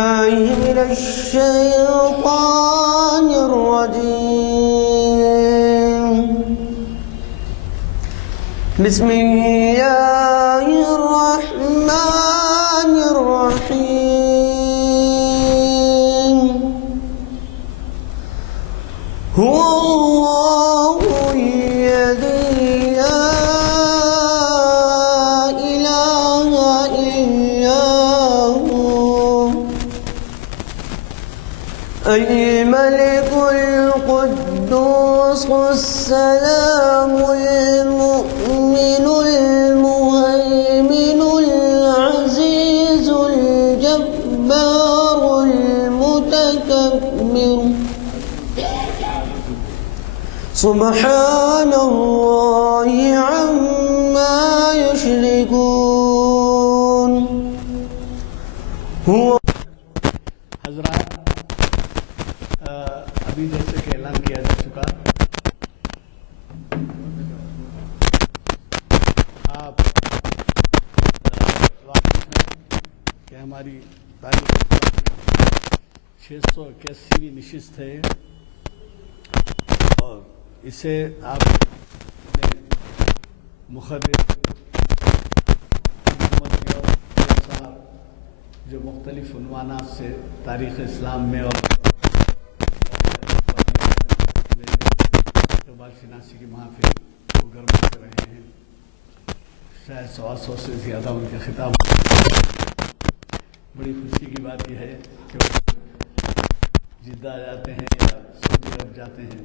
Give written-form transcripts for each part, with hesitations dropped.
من الشيطان الرجيم. بسم الله الرحمن الرحيم. هو الله الذي لا إله إلا هو الملك القدوس السلام المؤمن المهيمن العزيز الجبار المتكبر. سبحان الله عما يشركون. هو حضرات، ابھی جیسے کہ اعلان کیا جا چکا، آپ واقف ہیں کہ ہماری تاریخ 681ویں نشست ہے اور اسے آپ نے مخرر محمد ضیاء صاحب جو مختلف عنوانات سے تاریخ اسلام میں اور اقبال شناسی کی محافل کو گرما کر رہے ہیں، شاید 100 سے زیادہ ان کے خطاب. بڑی خوشی کی بات یہ ہے کہ وہ جدہ جاتے ہیں یا سعودی عرب جاتے ہیں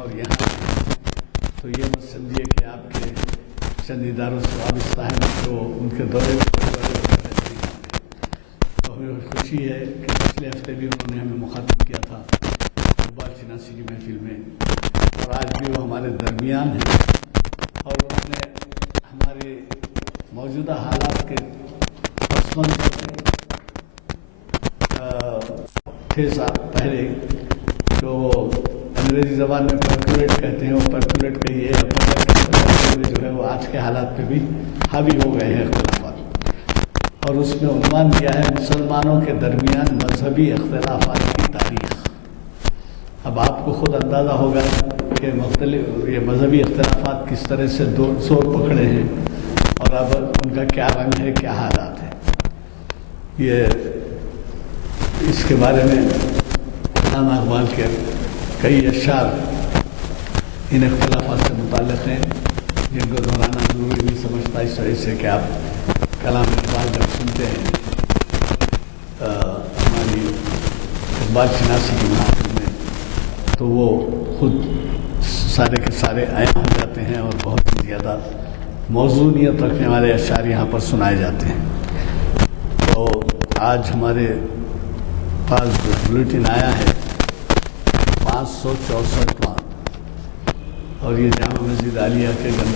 اور یہاں تو یہ مت سمجھیے کہ آپ کے چند اداروں سے وابستہ ہیں تو ان کے دورے تو ہمیں خوشی ہے کہ پچھلے ہفتے بھی انہوں نے ہمیں مخاطب کیا تھا اقبال شناسی کی محفل میں، اور آج بھی وہ ہمارے درمیان ہیں اور انہوں نے ہمارے موجودہ حالات کے پس منظر تھے پہلے جو وہ انگریزی زبان میں پرکولیٹ کہتے ہیں، وہ پرکولیٹ کہیے جو ہے وہ آج کے حالات پہ بھی حاوی ہو گئے ہیں اختلافات، اور اس میں عنوان دیا ہے مسلمانوں کے درمیان مذہبی اختلافات کی تاریخ. اب آپ کو خود اندازہ ہوگا کہ مختلف یہ مذہبی اختلافات کس طرح سے زور پکڑے ہیں اور اب ان کا کیا رنگ ہے، کیا حالات ہیں. یہ اس کے بارے میں علامہ اقبال کے کئی اشعار ان اختلافات سے متعلق ہیں جن کو دہرانا ضروری نہیں سمجھتا، اس وجہ سے کہ آپ کلام اقبال جب سنتے ہیں ہماری اقبال شناسی کی محافل میں تو وہ خود سارے کے سارے عیاں ہو جاتے ہیں اور بہت ہی زیادہ موضوعیت رکھنے والے اشعار یہاں پر سنائے جاتے ہیں. تو آج ہمارے پاس جو بلیٹن آیا ہے 564واں، اور یہ جامع مسجد عالیہ کے گن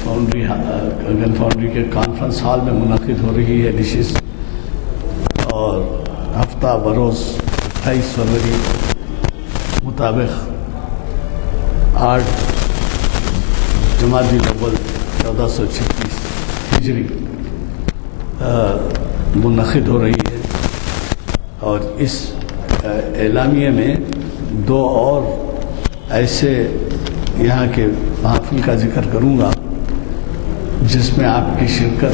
فاؤنڈری کے کانفرنس ہال میں منعقد ہو رہی ہے نشست، اور ہفتہ بروز 28 فروری مطابق 8 جمادی الاول 1436 ہجری منعقد ہو رہی ہے. اور اس اعلامیے میں 2 اور ایسے یہاں کے محافل کا ذکر کروں گا جس میں آپ کی شرکت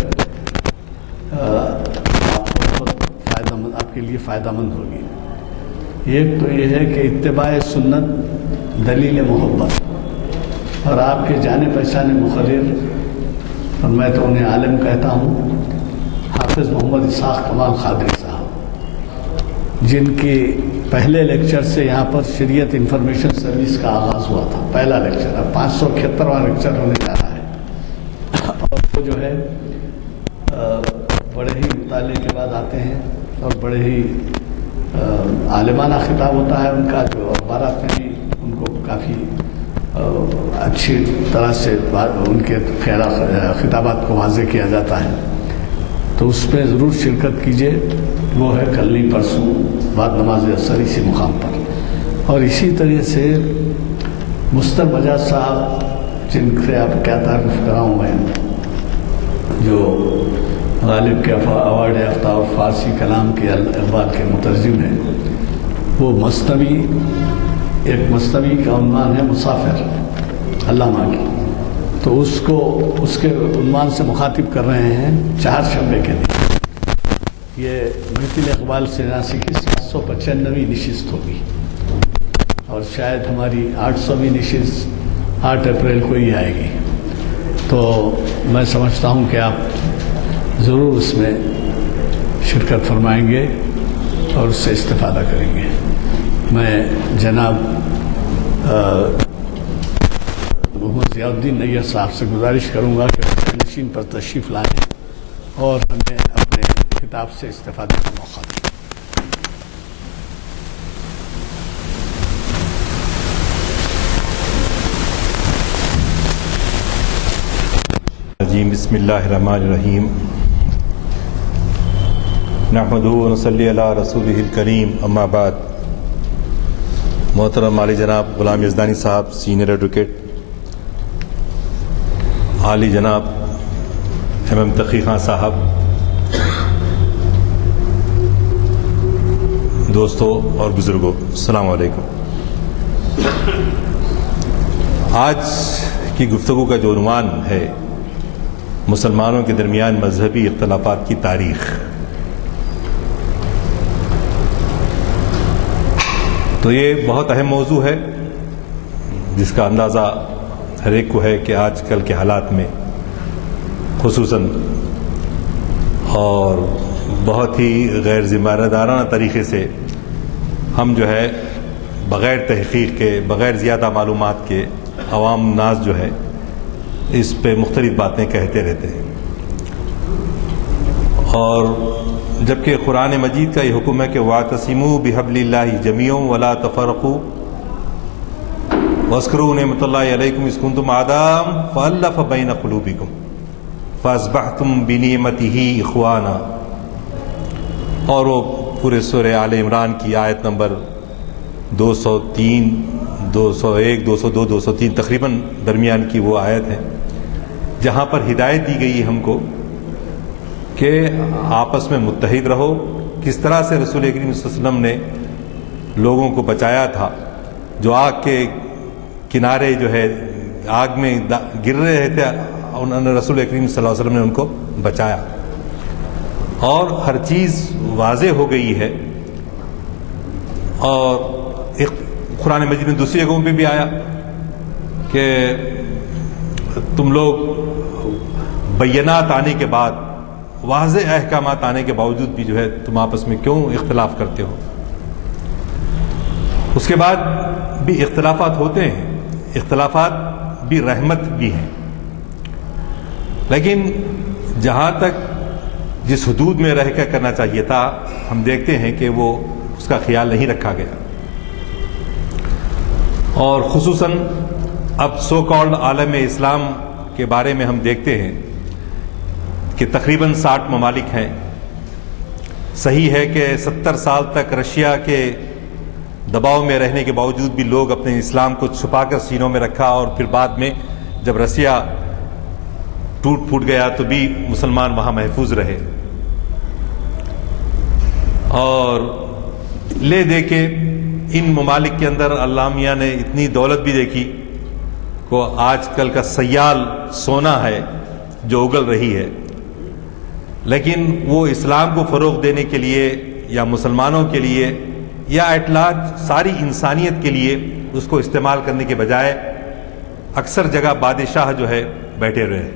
آپ کے لیے فائدہ مند ہوگی. ایک تو یہ ہے کہ اتباع سنت دلیل محبت، اور آپ کے جانے پہچانے مقرر، اور میں تو انہیں عالم کہتا ہوں، حافظ محمد اسحاق کمال قادری صاحب، جن کی پہلے لیکچر سے یہاں پر شریعت انفارمیشن سروس کا آغاز ہوا تھا. پہلا لیکچر، اب 571واں لیکچر ہونے جا رہا ہے، اور وہ جو ہے بڑے ہی مطالعے کے بعد آتے ہیں اور بڑے ہی عالمانہ خطاب ہوتا ہے ان کا، جو اخبارات میں بھی ان کو کافی اچھی طرح سے ان کے خطابات کو واضح کیا جاتا ہے. تو اس میں ضرور شرکت کیجیے. وہ ہے کل نہیں پرسوں بعد نماز عصر اسی مقام پر. اور اسی طرح سے مستر مجاز صاحب، جن سے آپ کیا تعارف کراؤں میں، جو غالب کے ایوارڈ یافتہ اور فارسی کلام کے اقبال کے مترجم ہیں. وہ مثنوی، ایک مثنوی کا عنوان ہے مسافر علامہ کی، تو اس کے عنوان سے مخاطب کر رہے ہیں چہارشنبے کے دن. یہ محفل اقبال سرناسی کی 795ویں نشست ہوگی اور شاید ہماری 800ویں نشست 8 اپریل کو ہی آئے گی. تو میں سمجھتا ہوں کہ آپ ضرور اس میں شرکت فرمائیں گے اور اس سے استفادہ کریں گے. میں جناب محمد ضیاء الدین نیّر صاحب سے گزارش کروں گا کہ نشین پر تشریف لائیں اور ہمیں اپنے کتاب سے استفادہ کا موقع دیں. بسم اللہ الرحمن الرحیم. نحمدہ و نصلی علی رسولہ الکریم. اما بعد. محترم عالی جناب غلام یزدانی صاحب سینئر ایڈوکیٹ، عالی جناب ایم تقی خان صاحب، دوستوں اور بزرگوں، السلام علیکم. آج کی گفتگو کا جو عنوان ہے مسلمانوں کے درمیان مذہبی اختلافات کی تاریخ، تو یہ بہت اہم موضوع ہے جس کا اندازہ ہر ایک کو ہے کہ آج کل کے حالات میں خصوصاً اور بہت ہی غیر ذمہ دارانہ طریقے سے ہم جو ہے بغیر تحقیق کے، بغیر زیادہ معلومات کے عوام ناس جو ہے اس پہ مختلف باتیں کہتے رہتے ہیں. اور جبکہ قرآن مجید کا یہ حکم ہے کہ وَاعْتَصِمُوا بِحَبْلِ اللَّهِ جَمِيعًا وَلَا تَفَرَّقُوا وَاذْكُرُوا نِعْمَتَ اللَّهِ عَلَيْكُمْ إِذْ كُنْتُمْ أَعْدَاءً فَأَلَّفَ بَيْنَ قُلُوبِكُمْ فَأَصْبَحْتُمْ بِنِعْمَتِهِ إِخْوَانًا. اور وہ پورے سورہ آل عمران کی آیت نمبر 203، 201، 202، 203 تقریباً درمیان کی وہ آیت ہے جہاں پر ہدایت دی گئی ہم کو کہ آپس میں متحد رہو. کس طرح سے رسول کریم صلی اللہ علیہ وسلم نے لوگوں کو بچایا تھا جو آگ کے کنارے جو ہے آگ میں گر رہے تھے، رسول کریم صلی اللہ علیہ وسلم نے ان کو بچایا. اور ہر چیز واضح ہو گئی ہے. اور قرآن مجید میں دوسری جگہوں پہ بھی آیا کہ تم لوگ بینات آنے کے بعد، واضح احکامات آنے کے باوجود بھی جو ہے تم آپس میں کیوں اختلاف کرتے ہو. اس کے بعد بھی اختلافات ہوتے ہیں، اختلافات بھی رحمت بھی ہیں، لیکن جہاں تک جس حدود میں رہ کر کرنا چاہیے تھا ہم دیکھتے ہیں کہ وہ اس کا خیال نہیں رکھا گیا. اور خصوصاً اب سو کالڈ عالم اسلام کے بارے میں ہم دیکھتے ہیں کہ تقریباً 60 ممالک ہیں. صحیح ہے کہ 70 سال تک رشیا کے دباؤ میں رہنے کے باوجود بھی لوگ اپنے اسلام کو چھپا کر سینوں میں رکھا، اور پھر بعد میں جب رشیا ٹوٹ پھوٹ گیا تو بھی مسلمان وہاں محفوظ رہے. اور لے دے کے ان ممالک کے اندر اللہ میاں نے اتنی دولت بھی دیکھی کہ آج کل کا سیال سونا ہے جو اگل رہی ہے، لیکن وہ اسلام کو فروغ دینے کے لیے یا مسلمانوں کے لیے یا ایٹ لارج ساری انسانیت کے لیے اس کو استعمال کرنے کے بجائے اکثر جگہ بادشاہ جو ہے بیٹھے رہے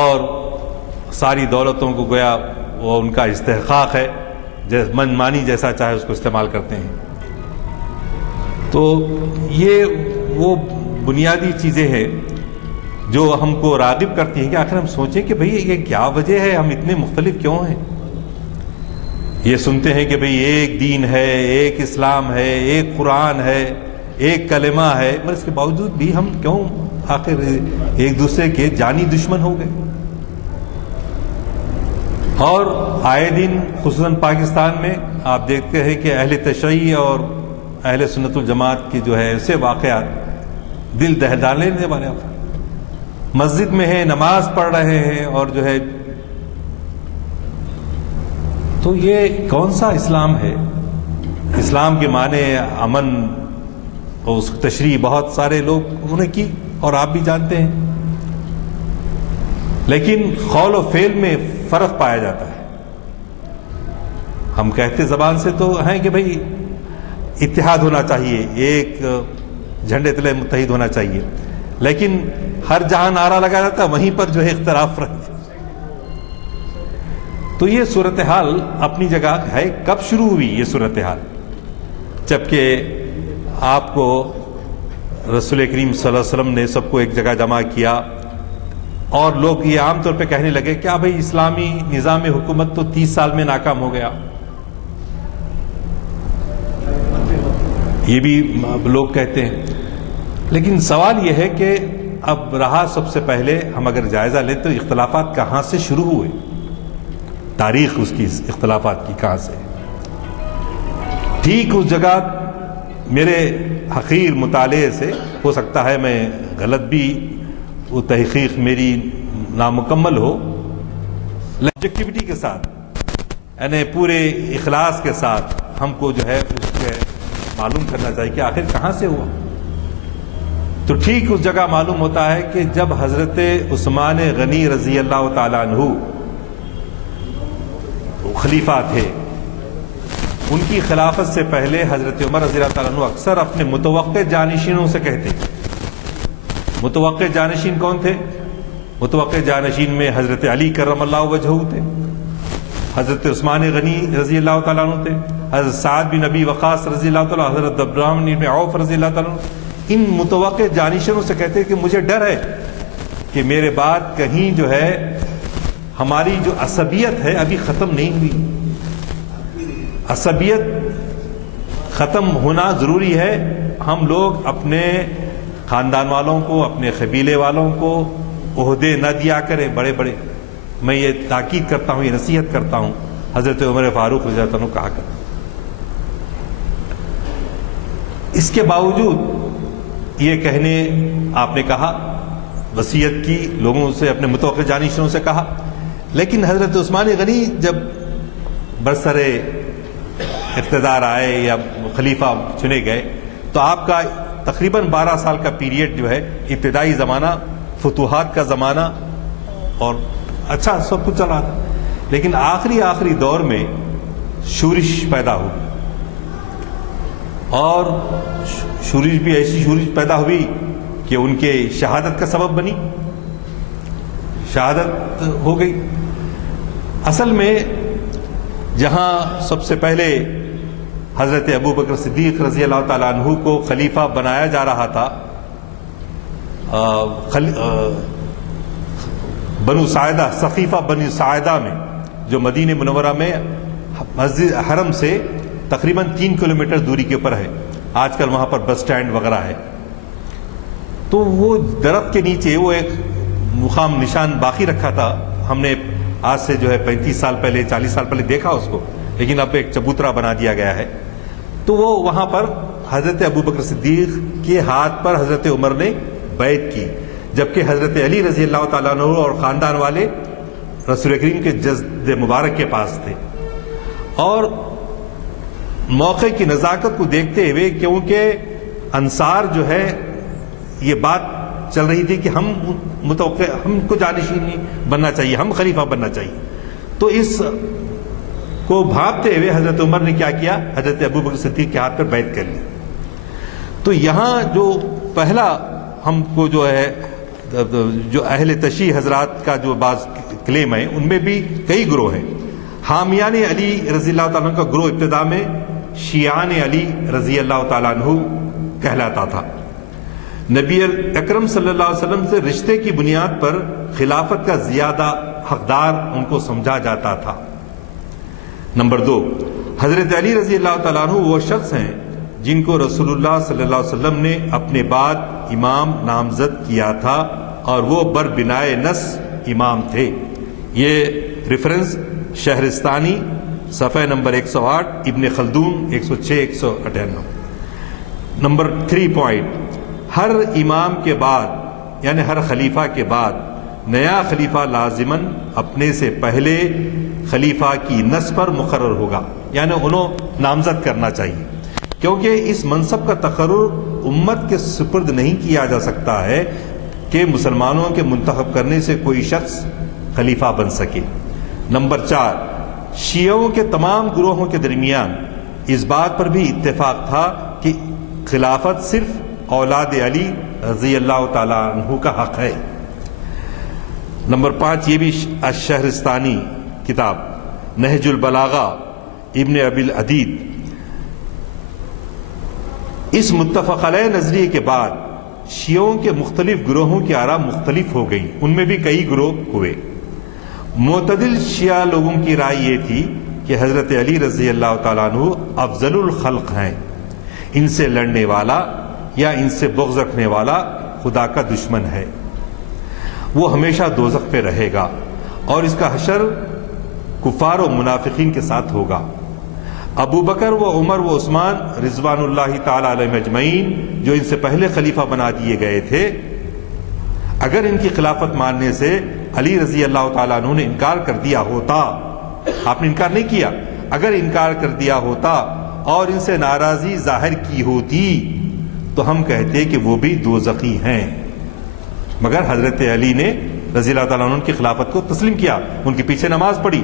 اور ساری دولتوں کو گویا وہ ان کا استحقاق ہے، من مانی جیسا چاہے اس کو استعمال کرتے ہیں. تو یہ وہ بنیادی چیزیں ہیں جو ہم کو راغب کرتی ہیں کہ آخر ہم سوچیں کہ بھئی یہ کیا وجہ ہے، ہم اتنے مختلف کیوں ہیں. یہ سنتے ہیں کہ بھئی ایک دین ہے، ایک اسلام ہے، ایک قرآن ہے، ایک کلمہ ہے، مگر اس کے باوجود بھی ہم کیوں آخر ایک دوسرے کے جانی دشمن ہو گئے. اور آئے دن خصوصاً پاکستان میں آپ دیکھتے ہیں کہ اہل تشیع اور اہل سنت الجماعت کے جو ہے ایسے واقعات دل دہلا لینے والے. مسجد میں ہیں، نماز پڑھ رہے ہیں اور جو ہے تو یہ کون سا اسلام ہے؟ اسلام کے معنی امن اور اس کی تشریح بہت سارے لوگ انہوں نے کی اور آپ بھی جانتے ہیں، لیکن قول و فعل میں فرق پایا جاتا ہے۔ ہم کہتے زبان سے تو ہیں کہ بھئی اتحاد ہونا چاہیے، ایک جھنڈے تلے متحد ہونا چاہیے، لیکن ہر جہاں نعرہ لگا جاتا ہے وہیں پر جو ہے اختلاف رہتا ہے۔ تو یہ صورتحال اپنی جگہ ہے۔ کب شروع ہوئی یہ صورتحال؟ جبکہ آپ کو رسول کریم صلی اللہ علیہ وسلم نے سب کو ایک جگہ جمع کیا اور لوگ یہ عام طور پہ کہنے لگے کیا بھئی اسلامی نظام حکومت تو 30 سال میں ناکام ہو گیا، یہ بھی لوگ کہتے ہیں۔ لیکن سوال یہ ہے کہ اب رہا سب سے پہلے ہم اگر جائزہ لیں تو اختلافات کہاں سے شروع ہوئے، تاریخ اس کی اختلافات کی کہاں سے؟ ٹھیک اس جگہ میرے حقیر مطالعے سے ہو سکتا ہے میں غلط بھی، وہ تحقیق میری نامکمل ہو، آبجیکٹیوٹی کے ساتھ یعنی پورے اخلاص کے ساتھ ہم کو جو ہے اس کے معلوم کرنا چاہیے کہ آخر کہاں سے ہوا۔ تو ٹھیک اس جگہ معلوم ہوتا ہے کہ جب حضرت عثمان غنی رضی اللہ تعالیٰ عنہ خلیفہ تھے، ان کی خلافت سے پہلے حضرت عمر رضی اللہ تعالیٰ عنہ اکثر اپنے متوقع جانشینوں سے کہتے۔ متوقع جانشین کون تھے؟ متوقع جانشین میں حضرت علی کرم اللہ وجہہ تھے، حضرت عثمان غنی رضی اللہ تعالیٰ عنہ تھے، حضرت سعد بن ابی وقاص رضی اللہ تعالیٰ، حضرت عبدالرحمن بن عوف رضی اللہ تعالیٰ عنہ۔ ان متوقع جانشینوں سے کہتے کہ مجھے ڈر ہے کہ میرے بعد کہیں جو ہے ہماری جو عصبیت ہے ابھی ختم نہیں ہوئی، عصبیت ختم ہونا ضروری ہے۔ ہم لوگ اپنے خاندان والوں کو، اپنے قبیلے والوں کو عہدے نہ دیا کریں بڑے بڑے۔ میں یہ تاکید کرتا ہوں، یہ نصیحت کرتا ہوں، حضرت عمر فاروق رضی اللہ عنہ کہا کرتے۔ اس کے باوجود یہ کہنے آپ نے کہا، وصیت کی، لوگوں سے اپنے متوقع جانشینوں سے کہا، لیکن حضرت عثمان غنی جب برسر اقتدار آئے یا خلیفہ چنے گئے تو آپ کا تقریباً 12 سال کا پیریڈ جو ہے ابتدائی زمانہ، فتوحات کا زمانہ، اور اچھا سب کچھ چلا تھا، لیکن آخری دور میں شورش پیدا ہوئی، اور شورش بھی ایسی شورش پیدا ہوئی کہ ان کے شہادت کا سبب بنی، شہادت ہو گئی۔ اصل میں جہاں سب سے پہلے حضرت ابو بکر صدیق رضی اللہ تعالیٰ عنہ کو خلیفہ بنایا جا رہا تھا بنو ساعدہ، سقیفہ بنو ساعدہ میں، جو مدینہ منورہ میں مسجد حرم سے تقریباً 3 کلومیٹر دوری کے اوپر ہے، آج کل وہاں پر بس سٹینڈ وغیرہ ہے۔ تو وہ درخت کے نیچے وہ ایک مقام نشان باقی رکھا تھا، ہم نے آج سے جو ہے 35 سال پہلے 40 سال پہلے دیکھا اس کو، لیکن اب ایک چبوترا بنا دیا گیا ہے۔ تو وہ وہاں پر حضرت ابو بکر صدیق کے ہاتھ پر حضرت عمر نے بیعت کی، جبکہ حضرت علی رضی اللہ تعالیٰ عنہ اور خاندان والے رسول کریم کے جسد مبارک کے پاس تھے۔ اور موقع کی نزاکت کو دیکھتے ہوئے، کیونکہ انصار جو ہے یہ بات چل رہی تھی کہ ہم کو جانشین بننا چاہیے، ہم خلیفہ بننا چاہیے، تو اس کو بھانپتے ہوئے حضرت عمر نے کیا کیا، حضرت ابو بکر صدیق کے ہاتھ پر بیعت کر لی۔ تو یہاں جو پہلا ہم کو جو ہے جو اہل تشیع حضرات کا جو بعض کلیم ہے، ان میں بھی کئی گروہ ہیں۔ حامیان علی رضی اللہ تعالیٰ عنہ کا گروہ ابتدا میں شیعان علی رضی اللہ تعالیٰ عنہ کہلاتا تھا۔ نبی اکرم صلی اللہ علیہ وسلم سے رشتے کی بنیاد پر خلافت کا زیادہ حقدار ان کو سمجھا جاتا تھا۔ نمبر 2، حضرت علی رضی اللہ تعالیٰ عنہ وہ شخص ہیں جن کو رسول اللہ صلی اللہ علیہ وسلم نے اپنے بعد امام نامزد کیا تھا، اور وہ بر بنائے نص امام تھے۔ یہ ریفرنس شہرستانی صفحہ نمبر 108، ابن خلدون 106-198۔ نمبر 3 پوائنٹ، ہر امام کے بعد یعنی ہر خلیفہ کے بعد نیا خلیفہ لازماً اپنے سے پہلے خلیفہ کی نص پر مقرر ہوگا، یعنی انہوں نامزد کرنا چاہیے، کیونکہ اس منصب کا تقرر امت کے سپرد نہیں کیا جا سکتا ہے کہ مسلمانوں کے منتخب کرنے سے کوئی شخص خلیفہ بن سکے۔ نمبر 4، شیعوں کے تمام گروہوں کے درمیان اس بات پر بھی اتفاق تھا کہ خلافت صرف اولاد علی رضی اللہ تعالیٰ عنہ کا حق ہے۔ نمبر 5، یہ بھی الشہرستانی کتاب نہج البلاغہ ابن ابی العدید، اس متفق علیہ نظریے کے بعد شیعوں کے مختلف گروہوں کی آراء مختلف ہو گئی، ان میں بھی کئی گروہ ہوئے۔ معتدل شیعہ لوگوں کی رائے یہ تھی کہ حضرت علی رضی اللہ تعالیٰ عنہ افضل الخلق ہیں، ان سے لڑنے والا یا ان سے بغض رکھنے والا خدا کا دشمن ہے، وہ ہمیشہ دوزخ پہ رہے گا اور اس کا حشر کفار و منافقین کے ساتھ ہوگا۔ ابو بکر و عمر و عثمان رضوان اللہ تعالیٰ علیہ اجمعین جو ان سے پہلے خلیفہ بنا دیے گئے تھے، اگر ان کی خلافت ماننے سے علی رضی اللہ تعالیٰ عنہ نے انکار کر دیا ہوتا، آپ نے انکار نہیں کیا، اگر انکار کر دیا ہوتا اور ان سے ناراضی ظاہر کی ہوتی تو ہم کہتے کہ وہ بھی دوزخی ہیں، مگر حضرت علی نے رضی اللہ تعالیٰ عنہ کی خلافت کو تسلیم کیا، ان کے پیچھے نماز پڑھی،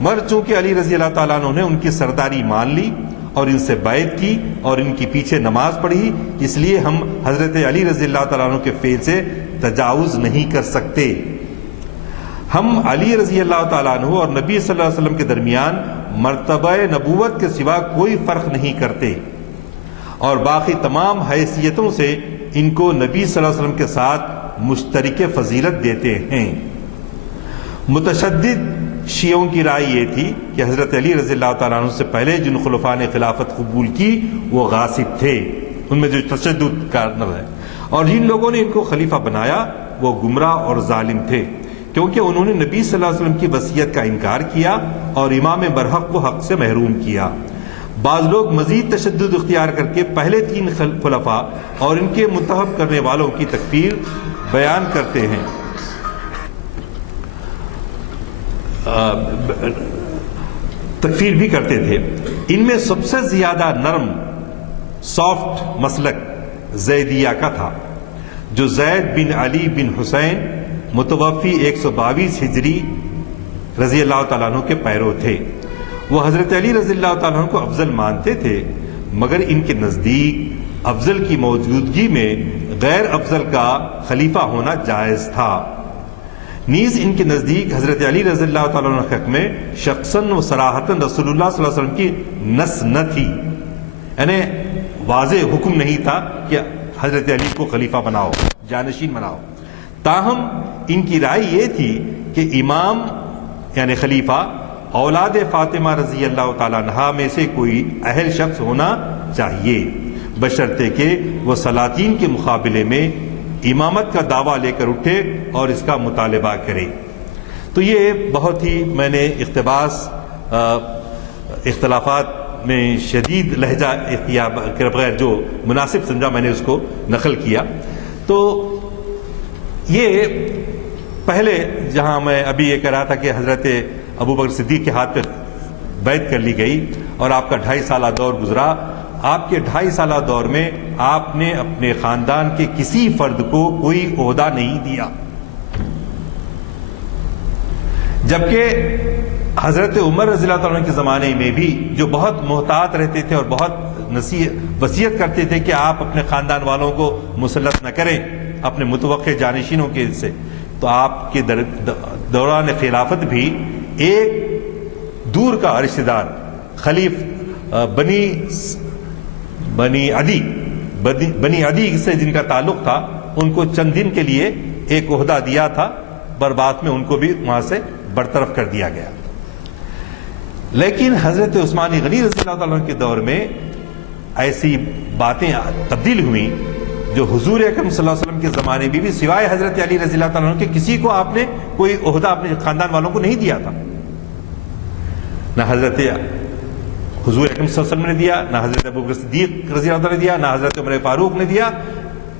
مگر چونکہ علی رضی اللہ تعالیٰ عنہ نے ان کی سرداری مان لی اور ان سے بیعت کی اور ان کے پیچھے نماز پڑھی، اس لیے ہم حضرت علی رضی اللہ تعالیٰ عنہ کے فعل سے تجاوز نہیں کر سکتے۔ ہم علی رضی اللہ تعالیٰ عنہ اور نبی صلی اللہ علیہ وسلم کے درمیان مرتبہ نبوت کے سوا کوئی فرق نہیں کرتے اور باقی تمام حیثیتوں سے ان کو نبی صلی اللہ علیہ وسلم کے ساتھ مشترک فضیلت دیتے ہیں۔ متشدد شیعوں کی رائے یہ تھی کہ حضرت علی رضی اللہ تعالیٰ عنہ سے پہلے جن خلفاء نے خلافت قبول کی وہ غاصب تھے، ان میں جو تشدد کارنر ہے، اور جن لوگوں نے ان کو خلیفہ بنایا وہ گمراہ اور ظالم تھے، کیونکہ انہوں نے نبی صلی اللہ علیہ وسلم کی وصیت کا انکار کیا اور امام برحق کو حق سے محروم کیا۔ بعض لوگ مزید تشدد اختیار کر کے پہلے 3 خلفاء اور ان کے منتخب کرنے والوں کی تکفیر بیان کرتے ہیں، تکفیر بھی کرتے تھے۔ ان میں سب سے زیادہ نرم سافٹ مسلک زیدیہ کا تھا، جو زید بن علی بن حسین متوفی 122 ہجری رضی اللہ تعالیٰ عنہ کے پیرو تھے۔ وہ حضرت علی رضی اللہ تعالیٰ عنہ کو افضل مانتے تھے، مگر ان کے نزدیک افضل کی موجودگی میں غیر افضل کا خلیفہ ہونا جائز تھا۔ نیز ان کے نزدیک حضرت علی رضی اللہ تعالیٰ عنہ حق میں شخصاً و صراحتاً رسول اللہ صلی اللہ علیہ وسلم کی نص نہ تھی، یعنی واضح حکم نہیں تھا کہ حضرت علی کو خلیفہ بناؤ، جانشین بناؤ۔ تاہم ان کی رائے یہ تھی کہ امام یعنی خلیفہ اولاد فاطمہ رضی اللہ تعالیٰ عنہا میں سے کوئی اہل شخص ہونا چاہیے، بشرطے کہ وہ سلاطین کے مقابلے میں امامت کا دعویٰ لے کر اٹھے اور اس کا مطالبہ کرے۔ تو یہ بہت ہی میں نے اختلافات میں شدید لہجہ اختیار کے بغیر جو مناسب سمجھا میں نے اس کو نقل کیا۔ تو یہ پہلے جہاں میں ابھی یہ کہہ رہا تھا کہ حضرت ابو بکر صدیق کے ہاتھ پہ بیعت کر لی گئی اور آپ کا 2.5 سالہ دور گزرا، آپ کے 2.5 سالہ دور میں آپ نے اپنے خاندان کے کسی فرد کو کوئی عہدہ نہیں دیا، جبکہ حضرت عمر رضی اللہ تعالیٰ کے زمانے میں بھی جو بہت محتاط رہتے تھے اور بہت وصیت کرتے تھے کہ آپ اپنے خاندان والوں کو مسلط نہ کریں اپنے متوقع جانشینوں کے سے، تو آپ کے دوران خلافت بھی ایک دور کا رشتہ دار خلیف بنی عدی سے جن کا تعلق تھا ان کو چند دن کے لیے ایک عہدہ دیا تھا، بعد میں ان کو بھی وہاں سے برطرف کر دیا گیا۔ لیکن حضرت عثمان غنی رضی اللہ تعالیٰ کے دور میں ایسی باتیں تبدیل ہوئیں جو حضور اکرم صلی اللہ علیہ وسلم کے زمانے میں بھی سوائے حضرت علی رضی اللہ تعالیٰ کے کسی کو آپ نے کوئی عہدہ اپنے خاندان والوں کو نہیں دیا تھا، نہ حضرت حضور اکرم صلی اللہ علیہ وسلم نے دیا، نہ حضرت ابو بکر صدیق رضی اللہ تعالیٰ نے دیا، نہ حضرت عمر فاروق نے دیا۔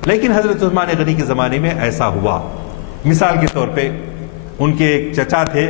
لیکن حضرت عثمان غنی کے زمانے میں ایسا ہوا۔ مثال کے طور پہ ان کے ایک چچا تھے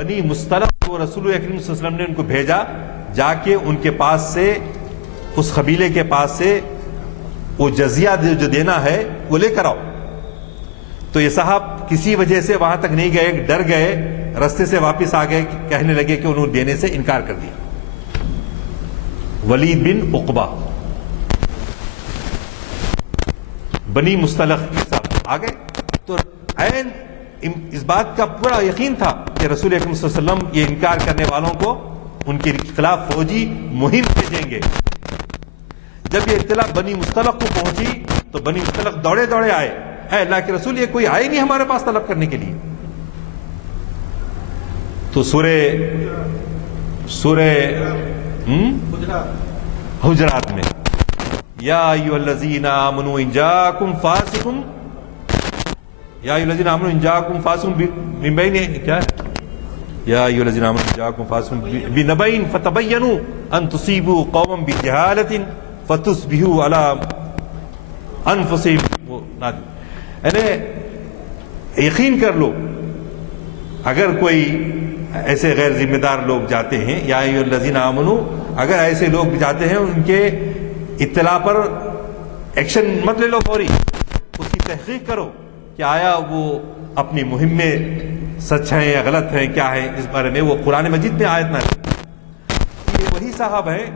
بنی مصطلق کو رسول اکرم صلی اللہ علیہ وسلم نے ان کو بھیجا، جا کے ان کے پاس سے، اس قبیلے کے پاس سے وہ جزیہ جو دینا ہے وہ لے کر آؤ۔ تو یہ صاحب کسی وجہ سے وہاں تک نہیں گئے، ڈر گئے، رستے سے واپس آ گئے، کہنے لگے کہ انہوں نے دینے سے انکار کر دیا۔ ولید بن عقبہ بنی مصطلق کے ساتھ آ گئے، تو عین اس بات کا پورا یقین تھا کہ رسول اکرم صلی اللہ علیہ وسلم یہ انکار کرنے والوں کو ان کے خلاف فوجی مہم بھیجیں گے۔ جب یہ اطلاع بنی مصطلق کو پہنچی تو بنی مصطلق دوڑے دوڑے آئے، اے اللہ کے رسول، یہ کوئی آئے نہیں ہمارے پاس طلب کرنے کے لیے۔ تو سورہ حجرات میں یا ایھا الذین آمنوا ان جاءکم فاسق یا ایھا الذین آمنوا ان جاءکم فاسق من بین کیا ہے؟ یا ایھا الذین آمنوا ان جاءکم فاسق بنبأ فتبینوا ان تصیبوا قوما بجہالۃ فتصبحوا علی انفسہم، یعنی یقین کر لو اگر کوئی ایسے غیر ذمہ دار لوگ جاتے ہیں، یا ایھا الذین آمنوا، اگر ایسے لوگ جاتے ہیں ان کے اطلاع پر ایکشن مت لے لو، فوری اس کی تحقیق کرو کہ آیا وہ اپنی مہم میں سچ ہیں یا غلط ہیں، کیا ہے اس بارے میں وہ قرآن مجید میں آیت نازل۔ یہ وہی صاحب ہیں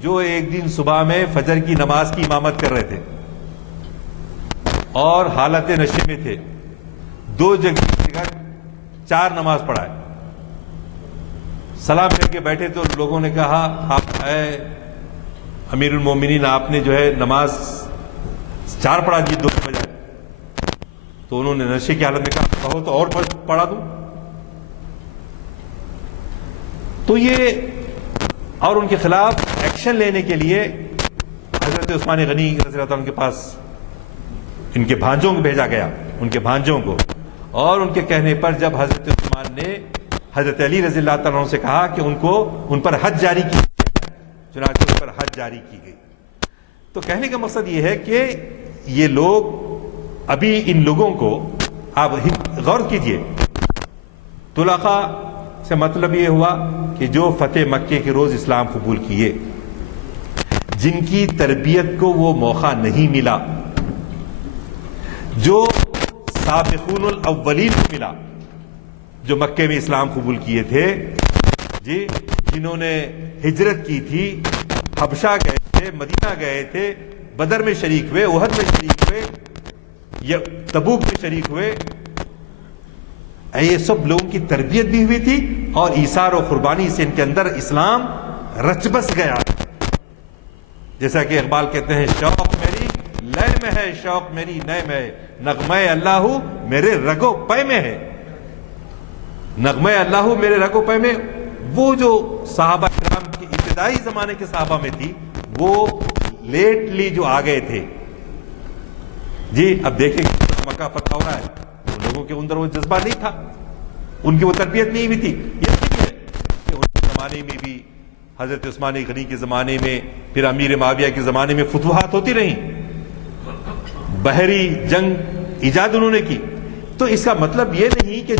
جو ایک دن صبح میں فجر کی نماز کی امامت کر رہے تھے اور حالت نشے میں تھے، 2 جگہ 4 نماز پڑھائے، سلام پھیر کے بیٹھے تو لوگوں نے کہا آپ اے امیر المومنین، آپ نے جو ہے نماز 4 پڑھا دی 2 کے بجائے۔ تو انہوں نے نشے کی حالت میں کہا کہو تو اور پڑھا دوں۔ تو یہ اور ان کے خلاف ایکشن لینے کے لیے حضرت عثمان غنی رضی اللہ عنہ کے پاس ان کے بھانجوں کو بھیجا گیا، ان کے بھانجوں کو، اور ان کے کہنے پر جب حضرت عثمان نے حضرت علی رضی اللہ عنہ سے کہا کہ ان پر حد جاری کی، چنانچہ ان پر حد جاری کی گئی۔ تو کہنے کا مقصد یہ ہے کہ یہ لوگ ابھی ان لوگوں کو آپ غور کیجئے، طلقاء سے مطلب یہ ہوا کہ جو فتح مکے کے روز اسلام قبول کیے، جن کی تربیت کو وہ موقع نہیں ملا، جو سابقون الاولین کو ملا، جو مکے میں اسلام قبول کیے تھے، جی جنہوں نے ہجرت کی تھی، حبشہ گئے تھے، مدینہ گئے تھے، بدر میں شریک ہوئے، احد میں شریک ہوئے، یا تبوک میں شریک ہوئے، یہ سب لوگوں کی تربیت بھی ہوئی تھی اور ایثار و قربانی سے ان کے اندر اسلام رچ بس گیا۔ جیسا کہ اقبال کہتے ہیں، شوق میری لے میں ہے، شوق میری نئے میں ہے، نغمہ اللہ میرے رگو پے میں ہے، نغمہ اللہ میرے رگو پے میں۔ وہ جو صحابہ کرام کے ابتدائی زمانے کے صحابہ میں تھی، وہ لیٹلی جو آ گئے تھے، جی اب دیکھیں مکہ فتح ہو رہا ہے، ان لوگوں کے اندر وہ جذبہ نہیں تھا، ان کی وہ تربیت نہیں ہوئی تھی۔ یہ ٹھیک ہے کہ ان کے زمانے میں بھی، حضرت عثمان غنی کے زمانے میں، پھر امیر معاویہ کے زمانے میں فتوحات ہوتی رہیں، بحری جنگ ایجاد انہوں نے کی۔ تو اس کا مطلب یہ نہیں کہ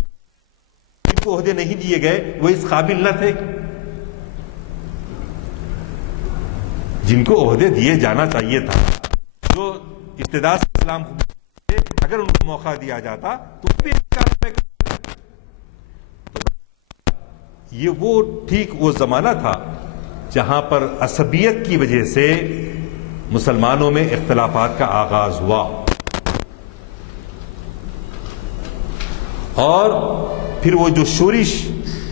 جن کو عہدے نہیں دیے گئے وہ اس قابل نہ تھے، جن کو عہدے دیے جانا چاہیے تھا، جو ابتدا سے اسلام اگر ان کو موقع دیا جاتا تو بھی یہ وہ ٹھیک وہ زمانہ تھا جہاں پر عصبیت کی وجہ سے مسلمانوں میں اختلافات کا آغاز ہوا، اور پھر وہ جو شورش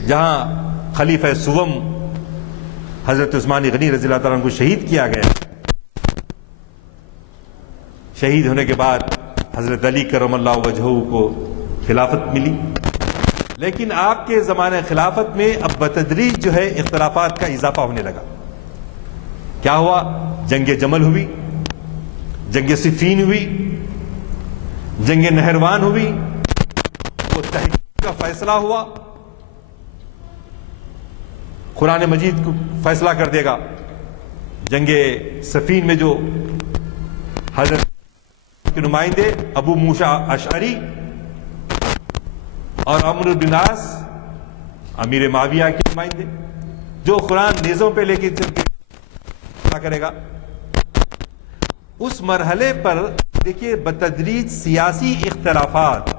جہاں خلیفہ سوم حضرت عثمان غنی رضی اللہ تعالیٰ عنہ کو شہید کیا گیا، شہید ہونے کے بعد حضرت علی کرم اللہ وجہہ کو خلافت ملی، لیکن آپ کے زمانہ خلافت میں اب بتدریج جو ہے اختلافات کا اضافہ ہونے لگا۔ کیا ہوا؟ جنگ جمل ہوئی، جنگ صفین ہوئی، جنگ نہروان ہوئی، وہ تحقیق کا فیصلہ ہوا، قرآن مجید کو فیصلہ کر دے گا۔ جنگ صفین میں جو حضرت کے نمائندے ابو موسیٰ اشعری اور عمرو بن عاص امیر معاویہ کے نمائندے، جو قرآن نیزوں پہ لے کے چل کے کیا کرے گا؟ اس مرحلے پر دیکھیے بتدریج سیاسی اختلافات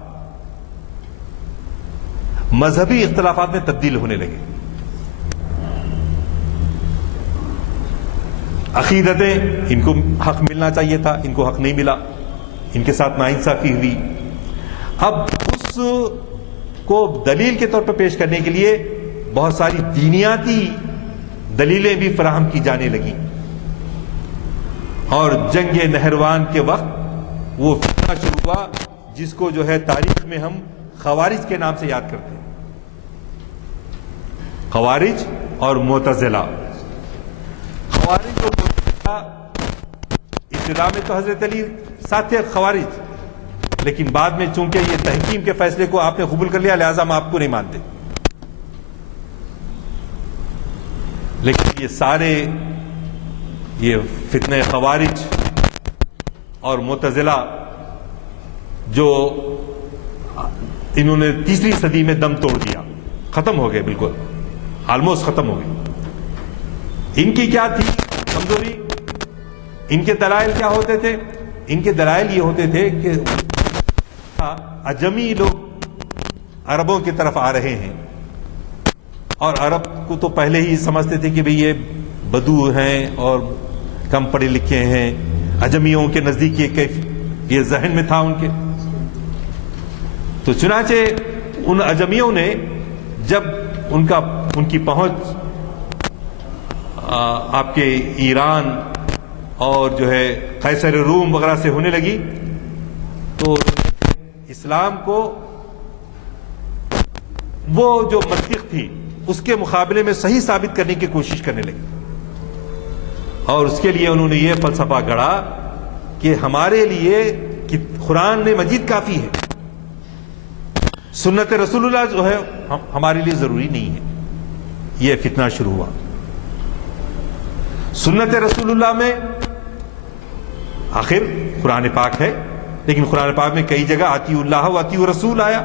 مذہبی اختلافات میں تبدیل ہونے لگے، عقیدتیں، ان کو حق ملنا چاہیے تھا، ان کو حق نہیں ملا، ان کے ساتھ ناانصافی ہوئی۔ اب اس کو دلیل کے طور پر پیش کرنے کے لیے بہت ساری دینیاتی دلیلیں بھی فراہم کی جانے لگیں، اور جنگ نہروان کے وقت وہ فتنہ شروع ہوا جس کو جو ہے تاریخ میں ہم خوارج کے نام سے یاد کرتے ہیں، خوارج اور معتزلہ۔ خوارج اور معتزلہ ابتدا میں تو حضرت علی ساتھ تھے خوارج، لیکن بعد میں چونکہ یہ تحکیم کے فیصلے کو آپ نے قبول کر لیا لہذا ہم آپ کو نہیں مانتے۔ لیکن یہ سارے یہ فتنہ خوارج اور معتزلہ جو انہوں نے تیسری صدی میں دم توڑ دیا، ختم ہو گئے، بالکل آلموسٹ ختم ہو گئے۔ ان کی کیا تھی کمزوری؟ ان کے دلائل کیا ہوتے تھے؟ ان کے دلائل یہ ہوتے تھے کہ عجمی لوگ عربوں کی طرف آ رہے ہیں، اور عرب کو تو پہلے ہی سمجھتے تھے کہ بھئی یہ بدو ہیں اور کم پڑھے لکھے ہیں، عجمیوں کے نزدیک یہ ذہن میں تھا ان کے۔ تو چنانچہ ان عجمیوں نے جب ان کی پہنچ آپ کے ایران اور جو ہے قیصر روم وغیرہ سے ہونے لگی تو اسلام کو وہ جو منطق تھی اس کے مقابلے میں صحیح ثابت کرنے کی کوشش کرنے لگی، اور اس کے لیے انہوں نے یہ فلسفہ گڑھا کہ ہمارے لیے قرآن مجید کافی ہے، سنت رسول اللہ جو ہے ہمارے لیے ضروری نہیں ہے۔ یہ فتنہ شروع ہوا۔ سنت رسول اللہ میں آخر قرآن پاک ہے، لیکن قرآن پاک میں کئی جگہ اطیعوا اللہ و اطیعوا الرسول آیا،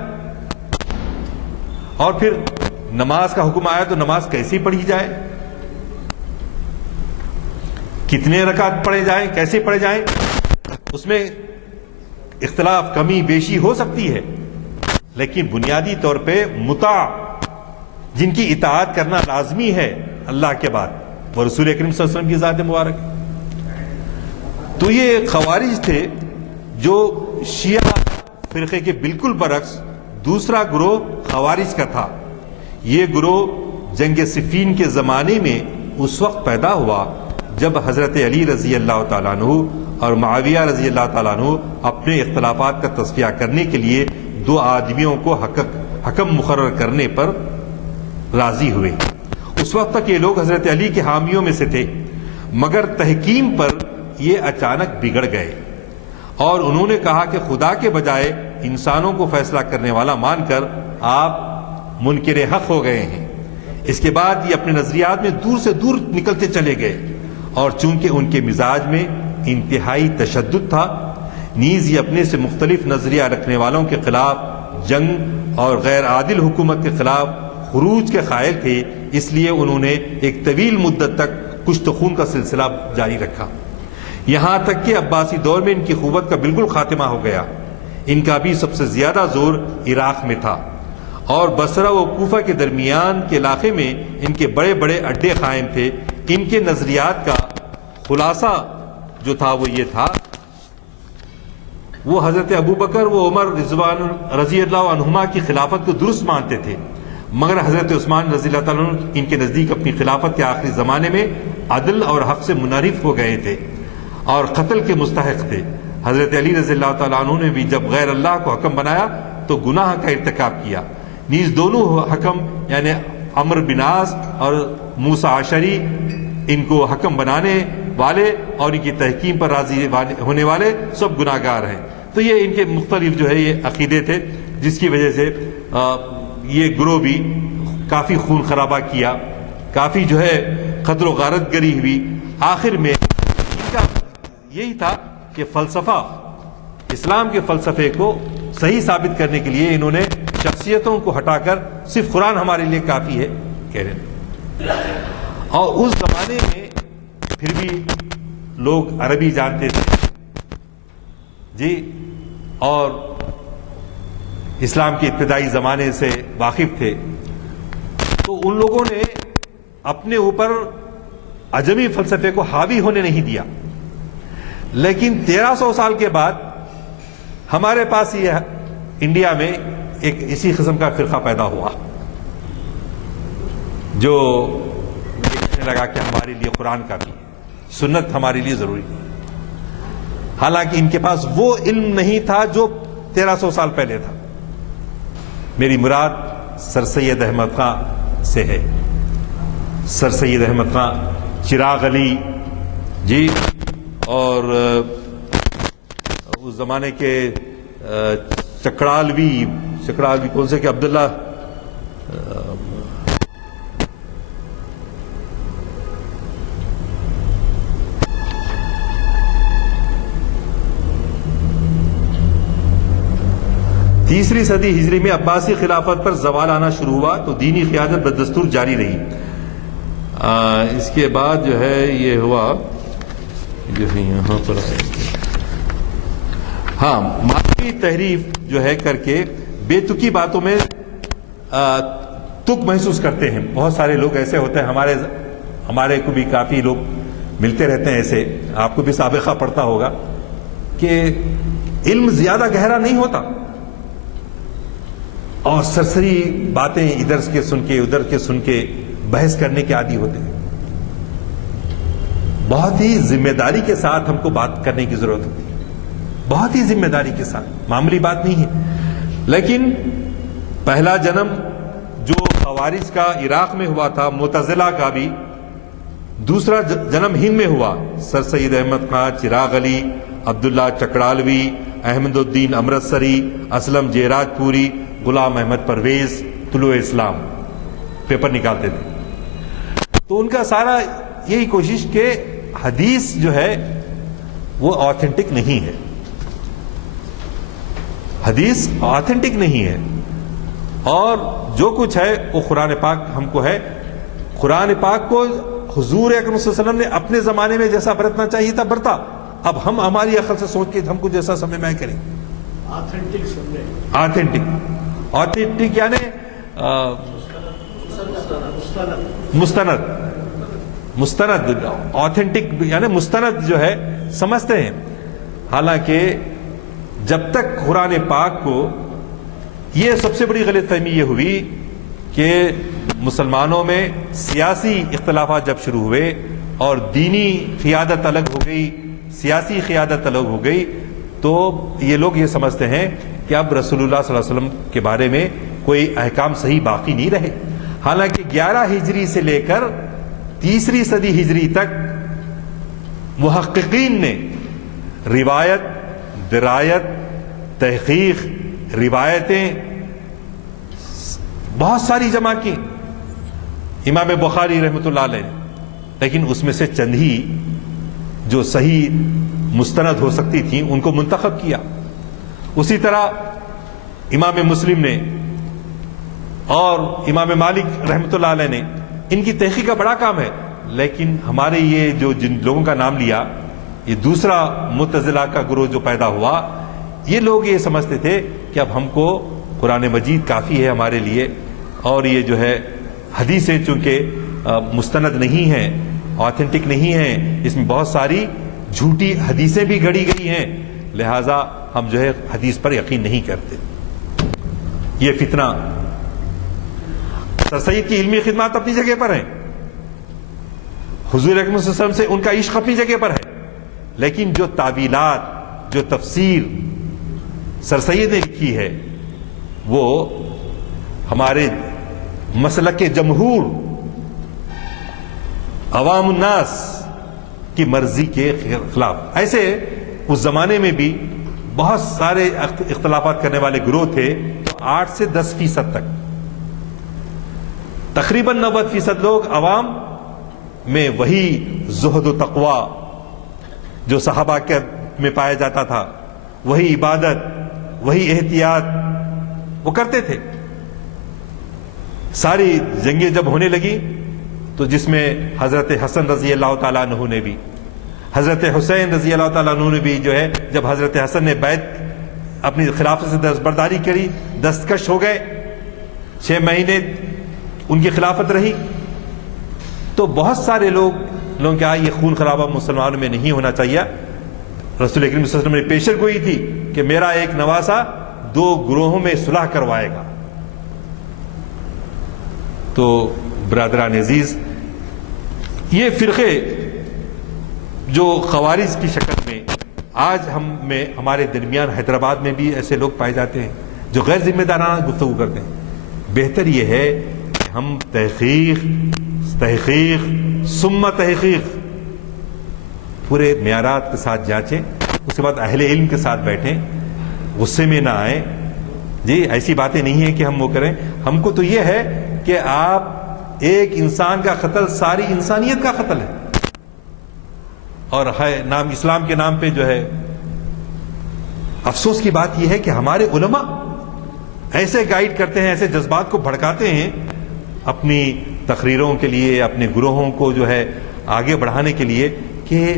اور پھر نماز کا حکم آیا تو نماز کیسی پڑھی جائے، کتنے رکعت پڑھے جائیں، کیسے پڑھے جائیں، اس میں اختلاف کمی بیشی ہو سکتی ہے، لیکن بنیادی طور پہ مطاع جن کی اطاعت کرنا لازمی ہے اللہ کے بعد وہ رسول اکرم صلی اللہ علیہ وسلم کی ذات مبارک۔ تو یہ خوارج تھے جو شیعہ فرقے کے بالکل برعکس دوسرا گروہ خوارج کا تھا۔ یہ گروہ جنگ صفین کے زمانے میں اس وقت پیدا ہوا جب حضرت علی رضی اللہ تعالیٰ عنہ اور معاویہ رضی اللہ تعالیٰ عنہ اپنے اختلافات کا تصفیہ کرنے کے لیے دو آدمیوں کو حکم مقرر کرنے پر راضی ہوئے۔ اس وقت تک یہ لوگ حضرت علی کے حامیوں میں سے تھے، مگر تحکیم پر یہ اچانک بگڑ گئے، اور انہوں نے کہا کہ خدا کے بجائے انسانوں کو فیصلہ کرنے والا مان کر آپ منکر حق ہو گئے ہیں۔ اس کے بعد یہ اپنے نظریات میں دور سے دور نکلتے چلے گئے، اور چونکہ ان کے مزاج میں انتہائی تشدد تھا، نیز یہ اپنے سے مختلف نظریہ رکھنے والوں کے خلاف جنگ اور غیر عادل حکومت کے خلاف خروج کے قائل تھے، اس لیے انہوں نے ایک طویل مدت تک کشت خون کا سلسلہ جاری رکھا، یہاں تک کہ عباسی دور میں ان کی قوت کا بالکل خاتمہ ہو گیا۔ ان کا بھی سب سے زیادہ زور عراق میں تھا، اور بصرہ و کوفہ کے درمیان کے علاقے میں ان کے بڑے بڑے اڈے قائم تھے۔ ان کے نظریات کا خلاصہ جو تھا وہ یہ تھا، وہ حضرت ابوبکر و عمر رضوان رضی اللہ عنہما کی خلافت کو درست مانتے تھے، مگر حضرت عثمان رضی اللہ تعالیٰ عنہ ان کے نزدیک اپنی خلافت کے آخری زمانے میں عدل اور حق سے منحرف ہو گئے تھے اور قتل کے مستحق تھے۔ حضرت علی رضی اللہ تعالیٰ عنہ نے بھی جب غیر اللہ کو حکم بنایا تو گناہ کا ارتکاب کیا۔ نیز دونوں حکم یعنی عمرو بن عاص اور موسیٰ عشری ان کو حکم بنانے والے اور ان کی تحکیم پر راضی ہونے والے سب گناہ گار ہیں۔ تو یہ ان کے مختلف جو ہے یہ عقیدے تھے، جس کی وجہ سے یہ گروہ بھی کافی خون خرابہ کیا، کافی جو ہے قتل و غارت گری ہوئی۔ آخر میں ان کا یہی تھا کہ فلسفہ اسلام کے فلسفے کو صحیح ثابت کرنے کے لیے انہوں نے شخصیتوں کو ہٹا کر صرف قرآن ہمارے لیے کافی ہے کہہ رہے ہیں. اور اس زمانے میں پھر بھی لوگ عربی جانتے تھے جی، اور اسلام کے ابتدائی زمانے سے واقف تھے، تو ان لوگوں نے اپنے اوپر عجمی فلسفے کو حاوی ہونے نہیں دیا. لیکن 1300 سال کے بعد ہمارے پاس یہ انڈیا میں ایک اسی قسم کا فرقہ پیدا ہوا جو دیکھنے لگا کہ ہمارے لیے قرآن کافی ہے، سنت ہمارے لیے ضروری ہے. حالانکہ ان کے پاس وہ علم نہیں تھا جو 1300 سال پہلے تھا. میری مراد سر سید احمد خان سے ہے. سر سید احمد خان، چراغ علی جی، اور اس زمانے کے چکڑالوی کون سے کہ عبداللہ تیسری صدی ہجری میں عباسی خلافت پر زوال آنا شروع ہوا تو دینی قیادت بدستور جاری رہی. اس کے بعد جو ہے یہ ہوا جو ہے یہاں پر ہاں مالی تحریف جو ہے کر کے بے تکی باتوں میں تک محسوس کرتے ہیں. بہت سارے لوگ ایسے ہوتے ہیں، ہمارے کو بھی کافی لوگ ملتے رہتے ہیں ایسے، آپ کو بھی سابقہ پڑتا ہوگا کہ علم زیادہ گہرا نہیں ہوتا اور سرسری باتیں ادھر کے سن کے ادھر کے سن کے بحث کرنے کے عادی ہوتے ہیں. بہت ہی ذمہ داری کے ساتھ ہم کو بات کرنے کی ضرورت ہوتی ہے، بہت ہی ذمہ داری کے ساتھ، معمولی بات نہیں ہے. لیکن پہلا جنم جو خوارج کا عراق میں ہوا تھا، معتزلہ کا بھی، دوسرا جنم ہند میں ہوا. سر سید احمد خان، چراغ علی، عبداللہ چکڑالوی، احمد الدین امرتسری، اسلم جیراج پوری، غلام احمد پرویز، طلوع اسلام پیپر نکالتے تھے. تو ان کا سارا یہی کوشش کہ حدیث جو ہے وہ آتھینٹک نہیں ہے، حدیث آتھینٹک نہیں ہے، اور جو کچھ ہے وہ قرآن پاک ہم کو ہے. قرآن پاک کو حضور اکرم صلی اللہ علیہ وسلم نے اپنے زمانے میں جیسا برتنا چاہیے تھا برتا. اب ہم ہماری عقل سے سوچ کے ہم کو جیسا سمجھ میں کریں. آتھینٹک یعنی مستند، آتھینٹک یعنی مستند جو ہے سمجھتے ہیں. حالانکہ جب تک قرآن پاک کو، یہ سب سے بڑی غلط فہمی یہ ہوئی کہ مسلمانوں میں سیاسی اختلافات جب شروع ہوئے اور دینی قیادت الگ ہو گئی، سیاسی قیادت الگ ہو گئی، تو یہ لوگ یہ سمجھتے ہیں کہ اب رسول اللہ صلی اللہ علیہ وسلم کے بارے میں کوئی احکام صحیح باقی نہیں رہے. حالانکہ 11 ہجری سے لے کر تیسری صدی ہجری تک محققین نے روایت، درایت، تحقیق، روایتیں بہت ساری جمع کی امام بخاری رحمۃ اللہ علیہ نے، لیکن اس میں سے چند ہی جو صحیح مستند ہو سکتی تھیں ان کو منتخب کیا. اسی طرح امام مسلم نے اور امام مالک رحمۃ اللہ علیہ نے، ان کی تحقیق کا بڑا کام ہے. لیکن ہمارے یہ جو جن لوگوں کا نام لیا، یہ دوسرا معتزلہ کا گروہ جو پیدا ہوا، یہ لوگ یہ سمجھتے تھے کہ اب ہم کو قرآن مجید کافی ہے ہمارے لیے، اور یہ جو ہے حدیثیں چونکہ مستند نہیں ہیں، آتھینٹک نہیں ہیں، اس میں بہت ساری جھوٹی حدیثیں بھی گڑی گئی ہیں، لہذا ہم جو ہے حدیث پر یقین نہیں کرتے. یہ فتنہ. سر سید کی علمی خدمات اپنی جگہ پر ہیں، حضور اکرم صلی اللہ علیہ وسلم سے ان کا عشق اپنی جگہ پر ہے، لیکن جو تعویلات، جو تفسیر سر سید نے لکھی ہے وہ ہمارے مسلک کے جمہور عوام الناس کی مرضی کے خلاف. ایسے اس زمانے میں بھی بہت سارے اختلافات کرنے والے گروہ تھے، تو 8 سے 10% تک، تقریباً 90% لوگ عوام میں وہی زہد و تقوی جو صحابہ کے میں پایا جاتا تھا، وہی عبادت، وہی احتیاط، وہ کرتے تھے. ساری جنگیں جب ہونے لگی تو جس میں حضرت حسن رضی اللہ تعالیٰ عنہ نے بھی، حضرت حسین رضی اللہ تعالیٰ عنہ نے بھی جو ہے، جب حضرت حسن نے بیعت اپنی خلافت سے دستبرداری کری، دستکش ہو گئے، 6 مہینے ان کی خلافت رہی، تو بہت سارے لوگوں کہا یہ خون خرابہ مسلمانوں میں نہیں ہونا چاہیے. رسول اکرم صلی اللہ علیہ وسلم نے پیشن گوئی تھی کہ میرا ایک نواسا 2 گروہوں میں صلح کروائے گا. تو برادران عزیز، یہ فرقے جو خوارج کی شکل میں آج ہمارے درمیان حیدرآباد میں بھی ایسے لوگ پائے جاتے ہیں جو غیر ذمہ دارانہ گفتگو کرتے ہیں. بہتر یہ ہے کہ ہم تحقیق ثم تحقیق پورے معیارات کے ساتھ جانچیں، اس کے بعد اہل علم کے ساتھ بیٹھیں، غصے میں نہ آئیں. جی ایسی باتیں نہیں ہیں کہ ہم وہ کریں. ہم کو تو یہ ہے کہ آپ ایک انسان کا قتل ساری انسانیت کا قتل ہے، اور ہے نام اسلام کے نام پہ جو ہے. افسوس کی بات یہ ہے کہ ہمارے علماء ایسے گائیڈ کرتے ہیں، ایسے جذبات کو بھڑکاتے ہیں اپنی تقریروں کے لیے، اپنے گروہوں کو جو ہے آگے بڑھانے کے لیے، کہ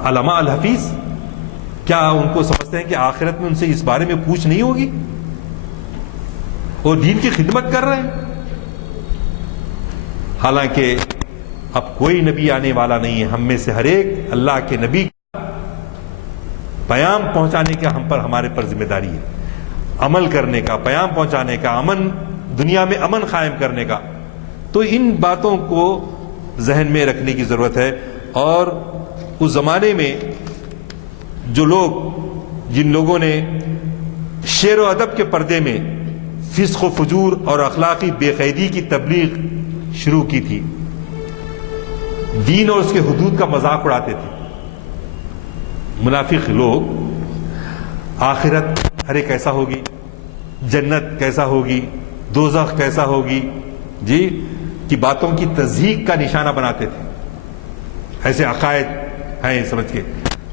علماء الحفیظ کیا ان کو سمجھتے ہیں کہ آخرت میں ان سے اس بارے میں پوچھ نہیں ہوگی؟ وہ دین کی خدمت کر رہے ہیں. حالانکہ اب کوئی نبی آنے والا نہیں ہے، ہم میں سے ہر ایک اللہ کے نبی کا پیام پہنچانے کا ہمارے پر ذمہ داری ہے، عمل کرنے کا، پیام پہنچانے کا، امن دنیا میں امن قائم کرنے کا. تو ان باتوں کو ذہن میں رکھنے کی ضرورت ہے. اور اس زمانے میں جو لوگ، جن لوگوں نے شعر و ادب کے پردے میں فسق و فجور اور اخلاقی بے قیدی کی تبلیغ شروع کی تھی، دین اور اس کے حدود کا مذاق اڑاتے تھے. منافق لوگ آخرت ارے کیسا ہوگی، جنت کیسا ہوگی، دوزخ کیسا ہوگی، جی کی باتوں کی تصدیق کا نشانہ بناتے تھے. ایسے عقائد ہیں سمجھ کے.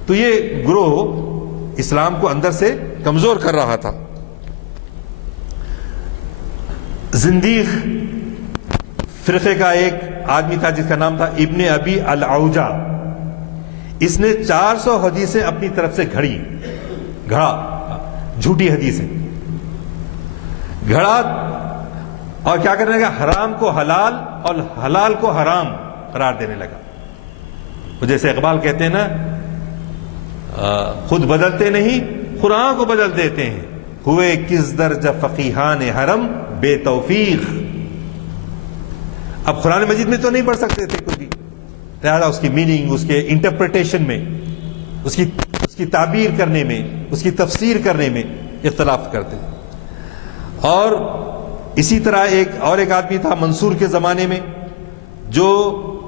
تو یہ گروہ اسلام کو اندر سے کمزور کر رہا تھا. زندیق فرقے کا ایک آدمی تھا جس کا نام تھا ابن ابی العوجہ. اس نے 400 حدیثیں اپنی طرف سے گھڑا جھوٹی حدیثیں گھڑا، اور کیا کرنے لگا، حرام کو حلال اور حلال کو حرام قرار دینے لگا. جیسے اقبال کہتے ہیں نا، خود بدلتے نہیں قرآن کو بدل دیتے ہیں، ہوئے کس درجہ فقیحان حرم بے توفیق. اب قرآن مجید میں تو نہیں پڑھ سکتے تھے کچھ بھی، لہذا اس کی میننگ، اس کے انٹرپریٹیشن میں، اس کی تعبیر کرنے میں، اس کی تفسیر کرنے میں اختلاف کرتے. اور اسی طرح ایک آدمی تھا منصور کے زمانے میں، جو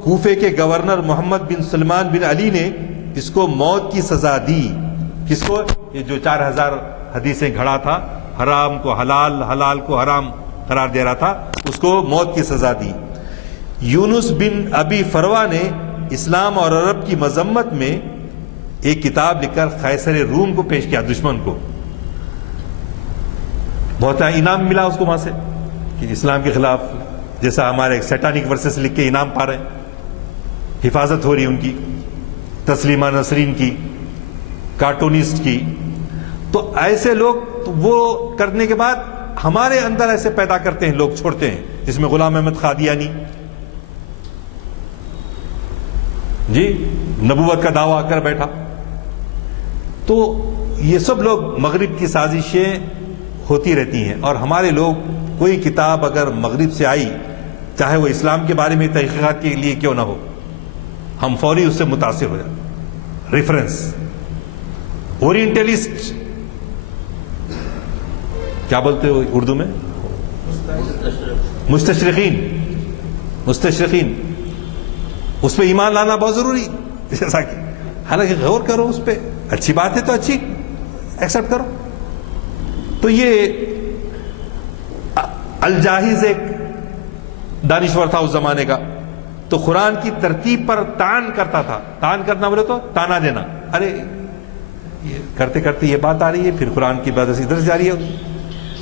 کوفے کے گورنر محمد بن سلمان بن علی نے اس کو موت کی سزا دی. کس کو؟ یہ جو 4000 حدیثیں گھڑا تھا، حرام کو حلال، حلال کو حرام قرار دے رہا تھا، اس کو موت کی سزا دی. یونس بن ابی فروا نے اسلام اور عرب کی مذمت میں ایک کتاب لکھ کر قیصر روم کو پیش کیا، دشمن کو. بہت انعام ملا اس کو وہاں سے کہ اسلام کے خلاف، جیسا ہمارے سیٹانک ورسز لکھ کے انعام پا رہے ہیں، حفاظت ہو رہی ان کی، تسلیمہ نسرین کی، کارٹونسٹ کی. تو ایسے لوگ وہ کرنے کے بعد ہمارے اندر ایسے پیدا کرتے ہیں، لوگ چھوڑتے ہیں، جس میں غلام احمد قادیانی جی نبوت کا دعویٰ کر بیٹھا. تو یہ سب لوگ، مغرب کی سازشیں ہوتی رہتی ہیں. اور ہمارے لوگ، کوئی کتاب اگر مغرب سے آئی، چاہے وہ اسلام کے بارے میں تحقیقات کے لیے کیوں نہ ہو، ہم فوری اس سے متاثر ہو جائیں. ریفرنس اورینٹلسٹ کیا بولتے ہو اردو میں؟ مستشرقین، اس پہ ایمان لانا بہت ضروری، جیسا کہ حالانکہ غور کرو اس پہ، اچھی بات ہے تو اچھی ایکسپٹ کرو. تو یہ الجاہز ایک دانشور تھا اس زمانے کا، تو قرآن کی ترتیب پر تان کرتا تھا. تان کرنا بولے تو تانا دینا، ارے یہ کرتے کرتے یہ بات آ رہی ہے، پھر قرآن کی بات ادھر سے جاری ہے.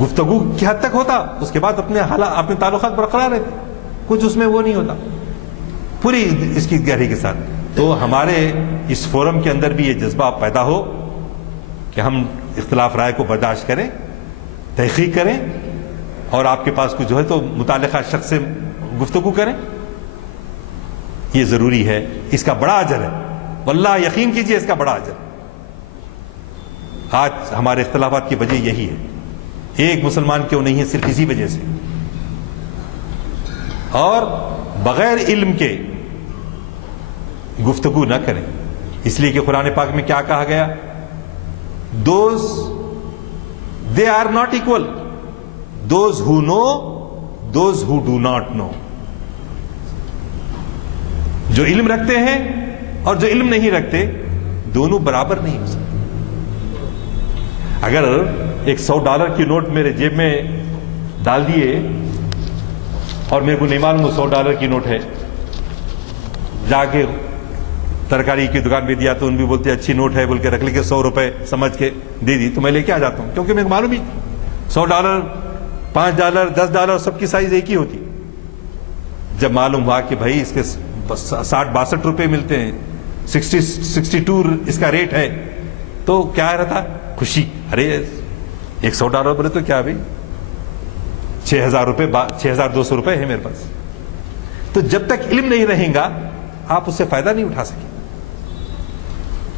گفتگو کی حد تک ہوتا، اس کے بعد اپنے تعلقات برقرار رہتے، کچھ اس میں وہ نہیں ہوتا پوری اس کی گہرائی کے ساتھ. تو ہمارے اس فورم کے اندر بھی یہ جذبہ پیدا ہو کہ ہم اختلاف رائے کو برداشت کریں، تحقیق کریں، اور آپ کے پاس کچھ جو ہے تو متعلقہ شخص سے گفتگو کریں. یہ ضروری ہے، اس کا بڑا اجر ہے، واللہ یقین کیجئے اس کا بڑا اجر. آج ہمارے اختلافات کی وجہ یہی ہے، ایک مسلمان کیوں نہیں ہے، صرف اسی وجہ سے. اور بغیر علم کے گفتگو نہ کریں، اس لیے کہ قرآن پاک میں کیا کہا گیا؟ Those they are not equal, those who know, those who do not know. جو علم رکھتے ہیں اور جو علم نہیں رکھتے دونوں برابر نہیں ہو سکتے. اگر ایک $100 کی نوٹ میرے جیب میں ڈال دیے اور میرے کو نہیں معلوم وہ $100 کی نوٹ ہے، جا کے ترکاری کی دکان پہ دیا تو ان بھی بولتے اچھی نوٹ ہے بول کے رکھ لی کہ $100 سمجھ کے دے دی، تو میں لے کے آ جاتا ہوں، کیونکہ میرے کو معلوم ہی $100 $5 $10 سب کی سائز ایک ہی ہوتی. جب معلوم ہوا کہ بھائی اس کے 60-62 روپے ملتے ہیں، 62 اس کا ریٹ ہے، تو کیا رہتا؟ خوشی. ارے ایک $100 بولے تو کیا بھائی 6,200 روپے ہے میرے پاس. تو جب تک علم نہیں رہے گا آپ اس سے فائدہ نہیں اٹھا سکیں.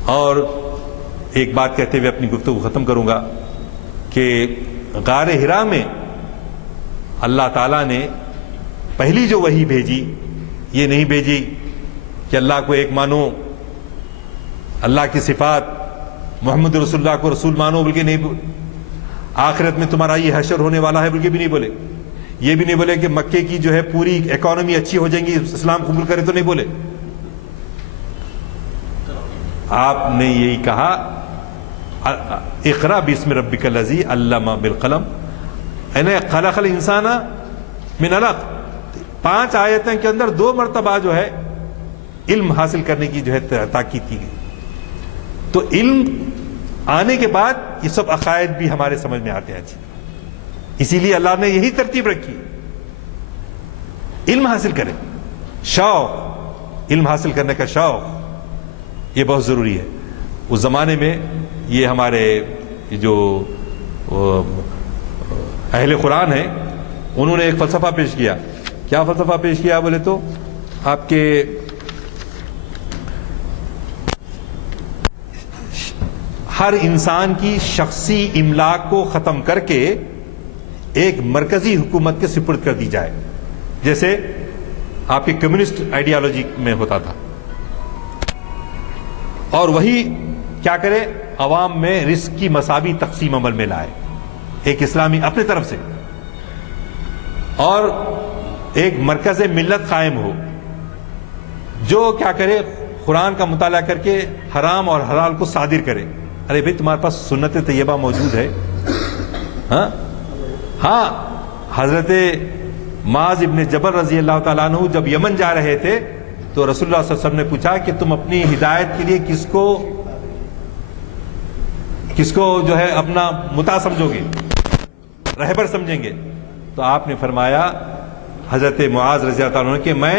اور ایک بات کہتے ہوئے اپنی گفتگو ختم کروں گا کہ غار حرا میں اللہ تعالیٰ نے پہلی جو وحی بھیجی، یہ نہیں بھیجی کہ اللہ کو ایک مانو، اللہ کی صفات، محمد رسول اللہ کو رسول مانو، بلکہ نہیں، آخرت میں تمہارا یہ حشر ہونے والا ہے بلکہ بھی نہیں بولے. یہ بھی نہیں بولے کہ مکے کی جو ہے پوری اکانومی اچھی ہو جائیں گی اسلام قبول کرے تو نہیں بولے. آپ نے یہی کہا اقرا باسم ربک الذی علم بالقلم خلق الانسان من علق. 5 آیتیں کے اندر 2 مرتبہ جو ہے علم حاصل کرنے کی جو ہے تاکید کی گئی. تو علم آنے کے بعد یہ سب عقائد بھی ہمارے سمجھ میں آتے ہیں. اسی لیے اللہ نے یہی ترتیب رکھی، علم حاصل کریں، شوق، علم حاصل کرنے کا شوق یہ بہت ضروری ہے. اس زمانے میں یہ ہمارے جو اہل قرآن ہیں انہوں نے ایک فلسفہ پیش کیا. کیا فلسفہ پیش کیا بولے تو آپ کے ہر انسان کی شخصی املاک کو ختم کر کے ایک مرکزی حکومت کے سپرد کر دی جائے، جیسے آپ کی کمیونسٹ آئیڈیالوجی میں ہوتا تھا. اور وہی کیا کرے، عوام میں رزق کی مساوی تقسیم عمل میں لائے، ایک اسلامی اپنے طرف سے، اور ایک مرکز ملت قائم ہو جو کیا کرے، قرآن کا مطالعہ کر کے حرام اور حلال کو صادر کرے. ارے بھائی تمہارے پاس سنت طیبہ موجود ہے. ہاں حضرت معاذ ابن جبل رضی اللہ تعالیٰ عنہ جب یمن جا رہے تھے تو رسول اللہ صلی اللہ علیہ وسلم نے پوچھا کہ تم اپنی ہدایت کے لیے کس کو جو ہے اپنا متا سمجھو گے، رہبر سمجھیں گے؟ تو آپ نے فرمایا حضرت معاذ رضی اللہ تعالیٰ عنہ کہ میں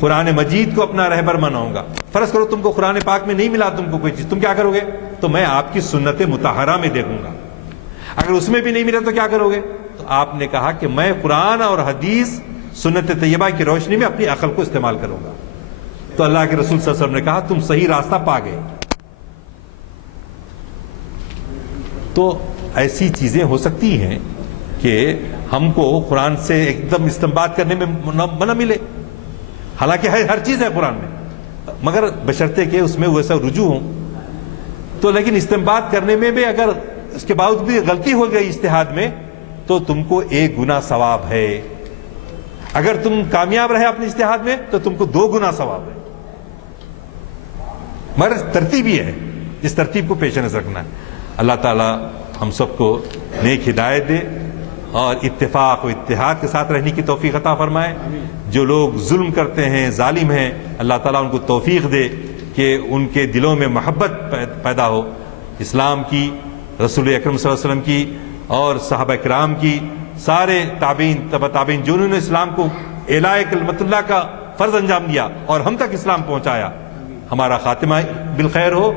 قرآن مجید کو اپنا رہبر مناؤں گا. فرض کرو تم کو قرآن پاک میں نہیں ملا تم کو کوئی چیز، تم کیا کرو گے؟ تو میں آپ کی سنت مطہرہ میں دیکھوں گا. اگر اس میں بھی نہیں ملا تو کیا کرو گے؟ تو آپ نے کہا کہ میں قرآن اور حدیث سنت طیبہ کی روشنی میں اپنی عقل کو استعمال کروں گا. تو اللہ کے رسول صلی اللہ علیہ وسلم نے کہا تم صحیح راستہ پا گئے. تو ایسی چیزیں ہو سکتی ہیں کہ ہم کو قرآن سے ایک دم استنباط کرنے میں نہ ملے، حالانکہ ہر چیز ہے قرآن میں، مگر بشرطے کہ اس میں ویسا رجوع ہوں. تو لیکن استنباط کرنے میں بھی اگر اس کے باوجود بھی غلطی ہو گئی اجتہاد میں تو تم کو 1 گنا ثواب ہے. اگر تم کامیاب رہے اپنے اجتہاد میں تو تم کو 2 گنا ثواب ہے. مگر ترتیب ہی ہے، اس ترتیب کو پیش نظر رکھنا ہے. اللہ تعالی ہم سب کو نیک ہدایت دے اور اتفاق و اتحاد کے ساتھ رہنے کی توفیق عطا فرمائے. جو لوگ ظلم کرتے ہیں، ظالم ہیں، اللہ تعالیٰ ان کو توفیق دے کہ ان کے دلوں میں محبت پیدا ہو، اسلام کی، رسول اکرم صلی اللہ علیہ وسلم کی اور صحابہ کرام کی، سارے تابعین، تبع تابعین، جنہوں نے اسلام کو اعلاء کلمت اللہ کا فرض انجام دیا اور ہم تک اسلام پہنچایا، ہمارا خاتمہ بالخیر ہو،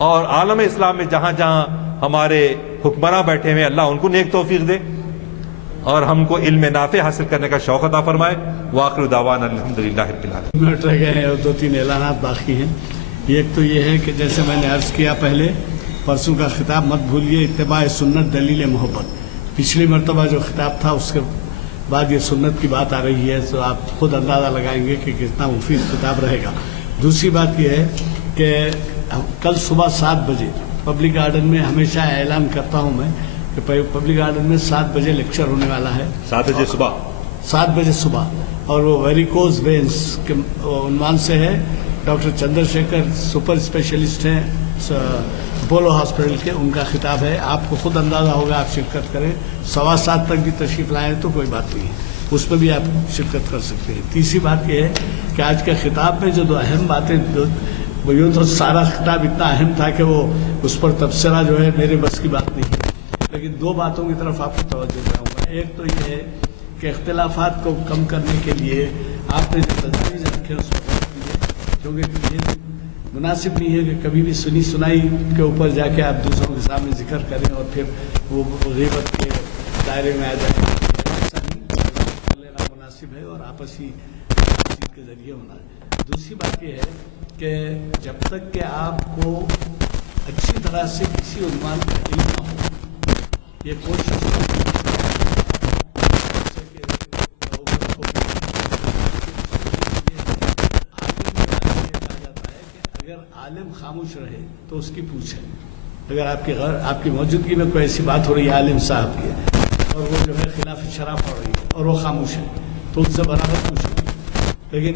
اور عالم اسلام میں جہاں جہاں ہمارے حکمراں بیٹھے ہوئے اللہ ان کو نیک توفیق دے اور ہم کو علم نافع حاصل کرنے کا شوق عطا فرمائے۔ وآخر دعوانا الحمدللہ رب العالمین۔ منٹ رہ گئے ہیں اور 2-3 اعلانات باقی ہیں۔ ایک تو یہ ہے کہ جیسے میں نے عرض کیا پہلے، پرسوں کا خطاب مت بھولیے، اتباع سنت دلیل محبت۔ پچھلی مرتبہ جو خطاب تھا اس کے بعد یہ سنت کی بات آ رہی ہے، تو آپ خود اندازہ لگائیں گے کہ کتنا مفید خطاب رہے گا۔ دوسری بات یہ ہے کہ کل صبح 7 بجے پبلک گارڈن میں، ہمیشہ اعلان کرتا ہوں میں کہ پبلک گارڈن میں 7 بجے لیکچر ہونے والا ہے، 7 بجے صبح، 7 بجے صبح، اور وہ ویریکوز وینس کے عنوان سے ہے۔ Doctor Chandra Shekhar super specialist ہیں اپولو ہاسپٹل کے، ان کا خطاب ہے۔ آپ کو خود اندازہ ہوگا، آپ شرکت کریں، 7:15 تک بھی تشریف لائیں تو کوئی بات نہیں ہے، اس میں بھی آپ شرکت کر سکتے ہیں۔ تیسری بات یہ ہے کہ آج کے خطاب میں جو 2 اہم باتیں، یوں تو سارا خطاب اتنا اہم تھا کہ وہ اس پر تبصرہ جو ہے میرے بس کی بات نہیں ہے، لیکن 2 باتوں کی طرف آپ کو توجہ دلاؤں گا۔ ایک تو یہ ہے کہ اختلافات کو کم کرنے کے لیے آپ نے جو تجاویز رکھے اس پر کیونکہ یہ مناسب نہیں ہے کہ کبھی بھی سنی سنائی کے اوپر جا کے آپ دوسروں کے سامنے ذکر کریں اور پھر وہ غیبت کے دائرے میں آ جائیں۔ ایسا نہیں لینا مناسب ہے اور آپسی بات چیت کے ذریعے ہونا ہے۔ دوسری بات یہ ہے کہ جب تک کہ آپ کو اچھی طرح سے کسی عنوان کا علم نہ ہو، یہ کوشش عالم خاموش رہے تو اس کی پوچھ ہے۔ اگر آپ کی موجودگی میں کوئی ایسی بات ہو رہی ہے عالم صاحب کی اور وہ جو ہے خلاف شرع پڑھ رہی ہے اور وہ خاموش ہے تو اس سے برابر پوچھیں۔ لیکن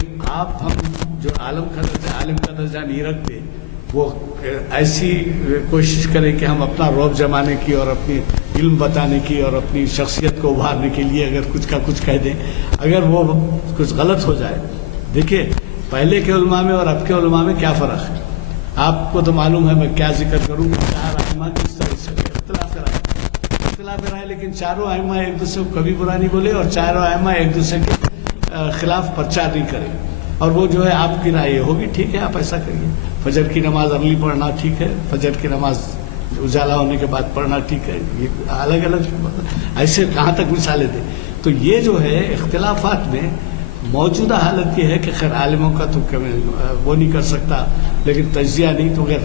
ہم جو عالم کا درجہ نہیں رکھتے، وہ ایسی کوشش کریں کہ ہم اپنا رعب جمانے کی اور اپنی علم بتانے کی اور اپنی شخصیت کو ابھارنے کے لیے اگر کچھ کا کچھ کہہ دیں، اگر وہ کچھ غلط ہو جائے۔ دیکھیے پہلے کے علماء میں اور اب کے علماء میں کیا فرق ہے، آپ کو تو معلوم ہے میں کیا ذکر کروں کہ 4 ائمہ کس طرح سے اختلاف رائے، لیکن چاروں ائمہ ایک دوسرے کو کبھی برا نہیں بولے اور چاروں ائمہ ایک دوسرے کے خلاف پرچار نہیں کرے، اور وہ جو ہے آپ کی رائے یہ ہوگی ٹھیک ہے آپ ایسا کریے، فجر کی نماز ارلی پڑھنا ٹھیک ہے، فجر کی نماز اجالا ہونے کے بعد پڑھنا ٹھیک ہے، یہ الگ الگ ایسے کہاں تک مثالیں دیں۔ تو یہ جو ہے اختلافات میں موجودہ حالت یہ ہے کہ خیر عالموں کا تو وہ نہیں کر سکتا، لیکن تجزیہ نہیں، تو اگر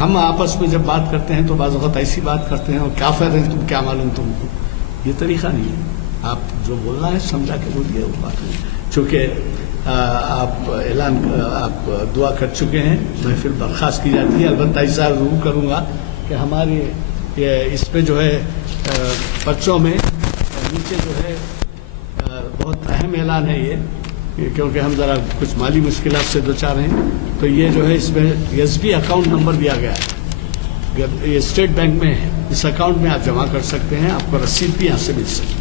ہم آپس میں جب بات کرتے ہیں تو بعض اوقات ایسی بات کرتے ہیں اور کافر ہیں تم کیا معلوم تم کو، یہ طریقہ نہیں ہے۔ آپ جو بولنا ہے سمجھا کے بولیے، وہ بات نہیں۔ چونکہ آپ دعا کر چکے ہیں، محفل برخاست کی جاتی ہے۔ البتہ ایسا ضرور کروں گا کہ ہماری اس پہ جو ہے بچوں میں نیچے جو ہے بہت اہم اعلان ہے یہ، کیونکہ ہم ذرا کچھ مالی مشکلات سے دوچار ہیں، تو یہ جو ہے اس میں ایس بی اکاؤنٹ نمبر دیا گیا ہے، یہ اسٹیٹ بینک میں ہے، اس اکاؤنٹ میں آپ جمع کر سکتے ہیں، آپ کو رسید بھی یہاں سے مل سکتی ہے۔